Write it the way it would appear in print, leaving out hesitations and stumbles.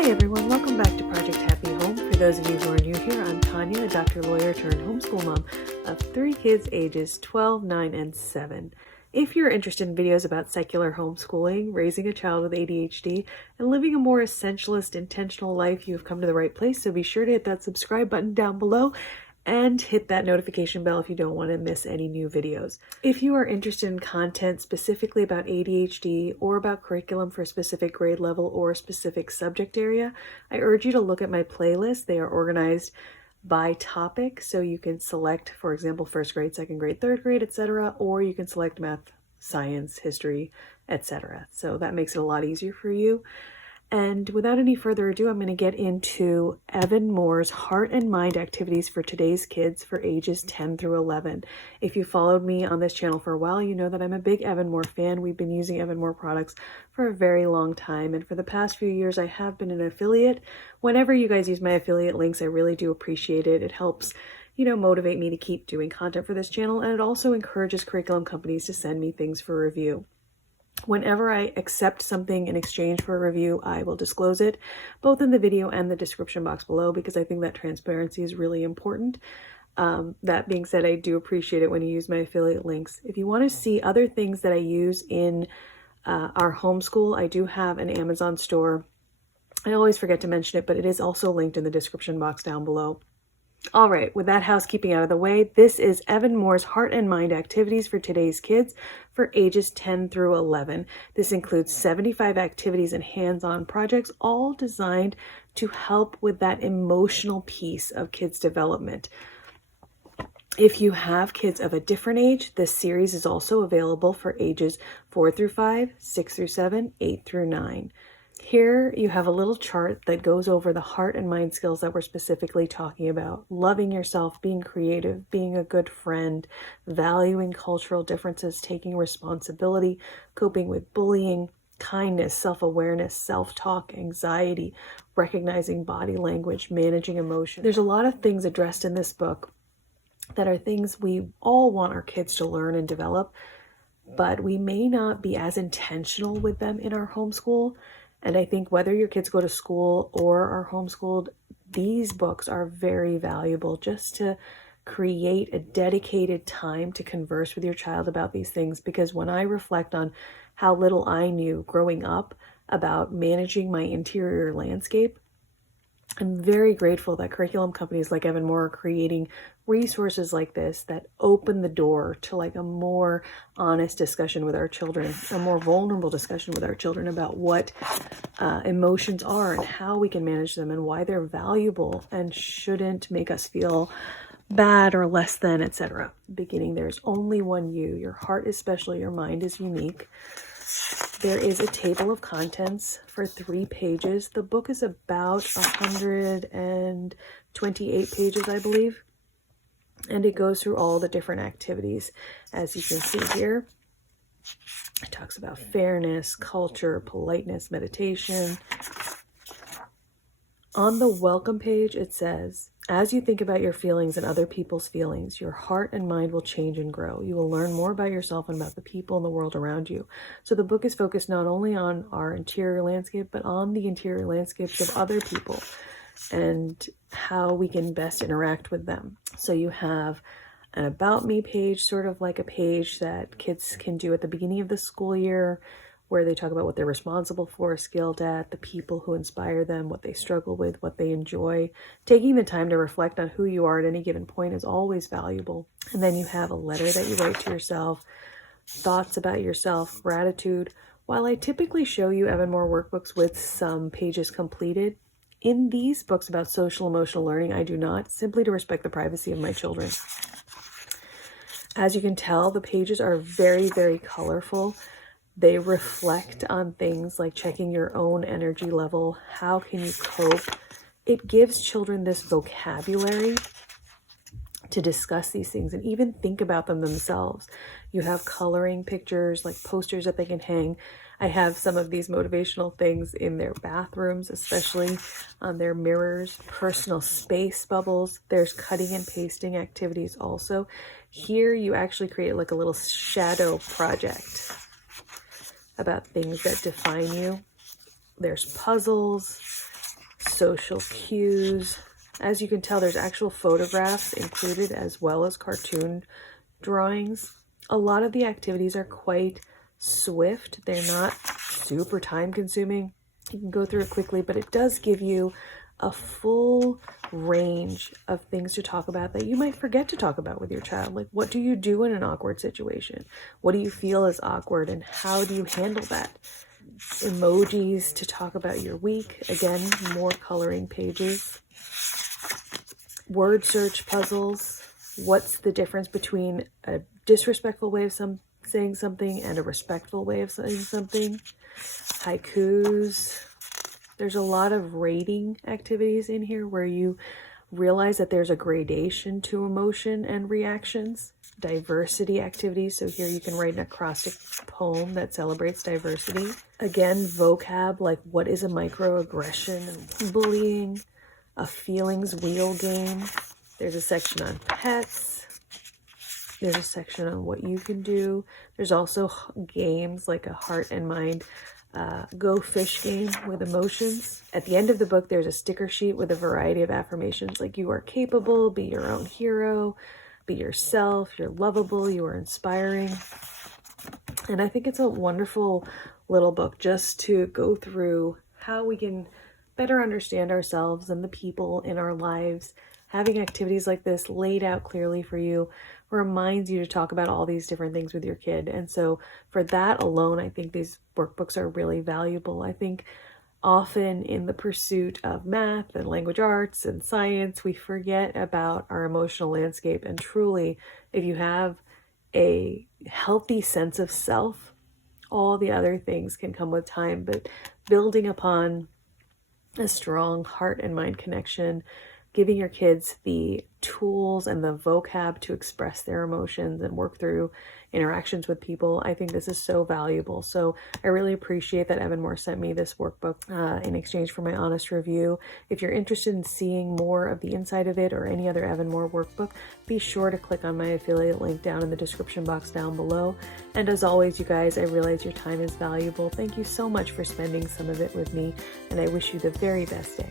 Hi everyone, welcome back to Project Happy Home. For those of you who are new here, I'm Tanya, a doctor, lawyer turned homeschool mom of 3 kids ages 12, 9, and 7. If you're interested in videos about secular homeschooling, raising a child with ADHD, and living a more essentialist, intentional life, you have come to the right place. So be sure to hit that subscribe button down below and hit that notification bell if you don't want to miss any new videos. If you are interested in content specifically about ADHD or about curriculum for a specific grade level or a specific subject area, I urge you to look at my playlist. They are organized by topic, so you can select, for example, first grade, second grade, third grade, etc., or you can select math, science, history, etc. So that makes it a lot easier for you. And without any further ado, I'm going to get into Evan-Moor's Heart and Mind activities for today's kids for ages 10 through 11. If you followed me on this channel for a while, you know that I'm a big Evan-Moor fan. We've been using Evan-Moor products for a very long time, and for the past few years, I have been an affiliate. Whenever you guys use my affiliate links, I really do appreciate it. It helps, motivate me to keep doing content for this channel, and it also encourages curriculum companies to send me things for review. Whenever I accept something in exchange for a review, I will disclose it, both in the video and the description box below, because I think that transparency is really important. That being said, I do appreciate it when you use my affiliate links. If you want to see other things that I use in our homeschool, I do have an Amazon store. I always forget to mention it, but it is also linked in the description box down below. All right, with that housekeeping out of the way, this is Evan-Moor's Heart and Mind activities for today's kids for ages 10 through 11. This includes 75 activities and hands-on projects, all designed to help with that emotional piece of kids' development. If you have kids of a different age, this series is also available for ages 4 through 5, 6 through 7, 8 through 9. Here you have a little chart that goes over the heart and mind skills that we're specifically talking about. Loving yourself, being creative, being a good friend, valuing cultural differences, taking responsibility, coping with bullying, kindness, self-awareness, self-talk, anxiety, recognizing body language, managing emotion. There's a lot of things addressed in this book that are things we all want our kids to learn and develop, but we may not be as intentional with them in our homeschool. And I think whether your kids go to school or are homeschooled, these books are very valuable just to create a dedicated time to converse with your child about these things. Because when I reflect on how little I knew growing up about managing my interior landscape, I'm very grateful that curriculum companies like Evan-Moor are creating resources like this that open the door to like a more honest discussion with our children, a more vulnerable discussion with our children about what emotions are and how we can manage them and why they're valuable and shouldn't make us feel bad or less than, etc. Beginning, there's only one you. Your heart is special. Your mind is unique. There is a table of contents for 3 pages. The book is about 128 pages, I believe. And it goes through all the different activities. As you can see here, it talks about fairness, culture, politeness, meditation. On the welcome page, it says, as you think about your feelings and other people's feelings, your heart and mind will change and grow. You will learn more about yourself and about the people in the world around you. So the book is focused not only on our interior landscape, but on the interior landscapes of other people and how we can best interact with them. So you have an About Me page, sort of like a page that kids can do at the beginning of the school year, where they talk about what they're responsible for, skilled at, the people who inspire them, what they struggle with, what they enjoy. Taking the time to reflect on who you are at any given point is always valuable. And then you have a letter that you write to yourself, thoughts about yourself, gratitude. While I typically show you Evan-Moor workbooks with some pages completed, in these books about social emotional learning, I do not, simply to respect the privacy of my children. As you can tell, the pages are very, very colorful. They reflect on things like checking your own energy level. How can you cope? It gives children this vocabulary to discuss these things and even think about them themselves. You have coloring pictures, like posters that they can hang. I have some of these motivational things in their bathrooms, especially on their mirrors, personal space bubbles. There's cutting and pasting activities also. Here you actually create like a little shadow project about things that define you. There's puzzles, social cues. As you can tell, there's actual photographs included as well as cartoon drawings. A lot of the activities are quite swift. They're not super time consuming. You can go through it quickly, but it does give you a full range of things to talk about that you might forget to talk about with your child. Like, what do you do in an awkward situation? What do you feel is awkward, and how do you handle that? Emojis to talk about your week. Again, more coloring pages. Word search puzzles. What's the difference between a disrespectful way of saying something and a respectful way of saying something? Haikus. There's a lot of rating activities in here where you realize that there's a gradation to emotion and reactions. Diversity activities. So here you can write an acrostic poem that celebrates diversity. Again, vocab, like what is a microaggression and bullying. A feelings wheel game. There's a section on pets. There's a section on what you can do. There's also games like a heart and mind go fish game with emotions. At the end of the book, there's a sticker sheet with a variety of affirmations like you are capable, be your own hero, be yourself, you're lovable, you are inspiring. And I think it's a wonderful little book just to go through how we can better understand ourselves and the people in our lives. Having activities like this laid out clearly for you reminds you to talk about all these different things with your kid. And so for that alone, I think these workbooks are really valuable. I think often in the pursuit of math and language arts and science, we forget about our emotional landscape. And truly, if you have a healthy sense of self, all the other things can come with time. But building upon a strong heart and mind connection, giving your kids the tools and the vocab to express their emotions and work through interactions with people, I think this is so valuable. So I really appreciate that Evan-Moor sent me this workbook in exchange for my honest review. If you're interested in seeing more of the inside of it or any other Evan-Moor workbook, be sure to click on my affiliate link down in the description box down below. And as always, you guys, I realize your time is valuable. Thank you so much for spending some of it with me, and I wish you the very best day.